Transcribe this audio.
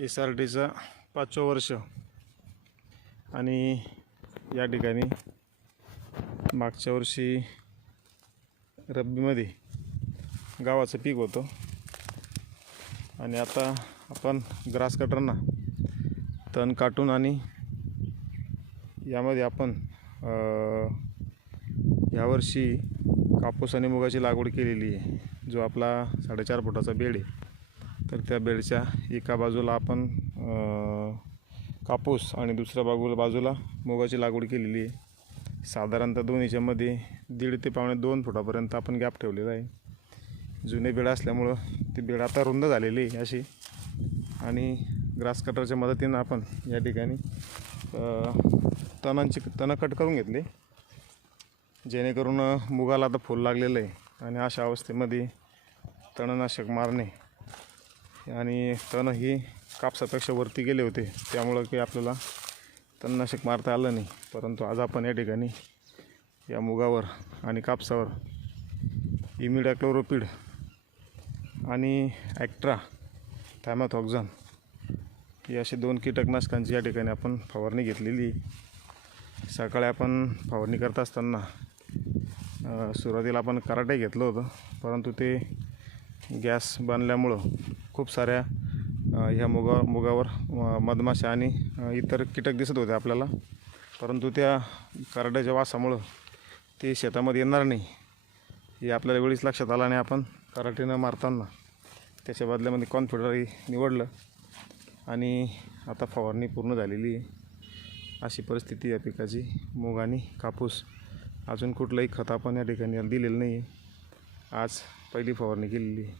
SRTचा 5वं वर्ष आणि या ठिकाणी मागच्या वर्षी रब्बीमध्ये गव्हाचं पीक होतं आणि आता आपण ग्रास कटरना तण काटून आणि यामध्ये आपण यावर्षी कापूस आणि मुगाची लागवड केलेली आहे. जो आपला 4.5 फुटाचा बेड आहे, तर त्या बेडच्या एका बाजूला आपण कापूस आणि दुसऱ्या बाजूला मुगाची लागवड केलेली आहे. साधारणतः दोन्हीच्या मध्ये 1.5 ते 2 फुटापर्यंत आपण गॅप ठेवलेला आहे. जुने बेड असल्यामुळं ती बेड आता रुंद झालेली आहे अशी, आणि ग्रास कटरच्या मदतीनं आपण या ठिकाणी तणं कट करून घेतले, जेणेकरून मुगाला आता फुल लागलेलं आहे. आणि अशा अवस्थेमध्ये तणनाशक मारणे आणि तण ही कापसापेक्षा वरती गेले होते, त्यामुळं की आपल्याला तणनाशक मारता आलं नाही. परंतु आज आपण या ठिकाणी या मुगावर आणि कापसावर इमिडाक्लोरोपिड आणि ॲक्ट्रा थायमॅथॉक्झन ही अशी 2 कीटकनाशकांची या ठिकाणी आपण फवारणी घेतलेली. सकाळी आपण फवारणी करत असताना सुरुवातीला आपण कराटे घेतलं होतं, परंतु ते गॅस बनल्यामुळं खूप साऱ्या ह्या मुगावर मधमाशा आणि इतर कीटक दिसत होते आपल्याला. परंतु त्या कराट्याच्या वासामुळं ते शेतामध्ये येणार नाही हे आपल्याला वेळीच लक्षात आलं, आणि आपण कराटे न मारताना त्याच्या बदल्यामध्ये कॉन्फिडर निवडलं आणि आता फवारणी पूर्ण झालेली आहे. अशी परिस्थिती या पिकाची. मूग आणि कापूस अजून कुठलंही खत आपण या ठिकाणी दिलेलं नाही आहे. आज पहिली फवारणी केलेली आहे.